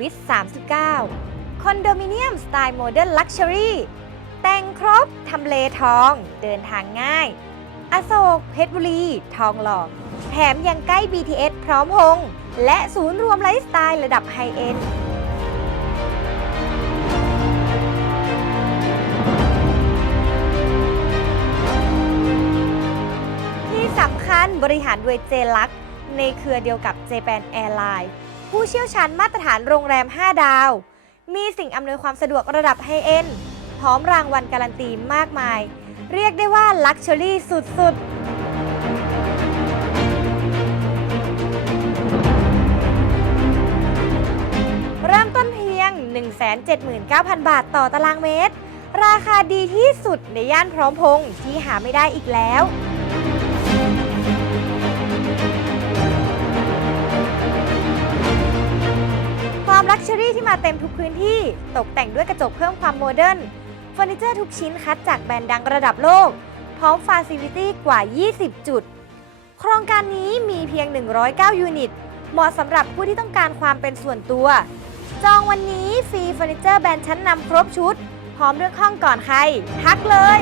วิท 39 คอนโดมิเนียมสไตล์โมเดิร์นลักชัวรี่แต่งครบ ทำเลทอง เดินทางง่าย อโศก เพชรบุรี ทองหล่อ แถมยังใกล้ BTS พร้อมพงษ์และศูนย์รวมไลฟ์สไตล์ระดับไฮเอ็นด์ที่สำคัญบริหารโดยเจลัก ในเครือเดียวกับ Japan Airlines ผู้เชี่ยวชาญมาตรฐานโรงแรม 5 ดาว มีสิ่งอำนวยความสะดวกระดับไฮเอ็นด์พร้อมรางวัลการันตีมากมาย เรียกได้ว่าลักชัวรี่สุดๆเริ่มต้นเพียง179,000 บาทต่อตารางเมตร ราคาดีที่สุดในย่านพร้อมพงษ์ที่หาไม่ได้อีกแล้ว ที่มาเต็มทุกพื้นที่ ตกแต่งด้วยกระจกเพิ่มความโมเดิร์นเฟอร์นิเจอร์ทุกชิ้นคัดจากแบรนด์ดังระดับโลก พร้อมฟาซิลิตี้กว่า 20 จุด โครงการนี้มีเพียง 109 ยูนิต เหมาะสำหรับผู้ที่ต้องการความเป็นส่วนตัว จองวันนี้ฟรีเฟอร์นิเจอร์แบรนด์ชั้นนำครบชุด พร้อมเลือกห้องก่อนใคร ทักเลย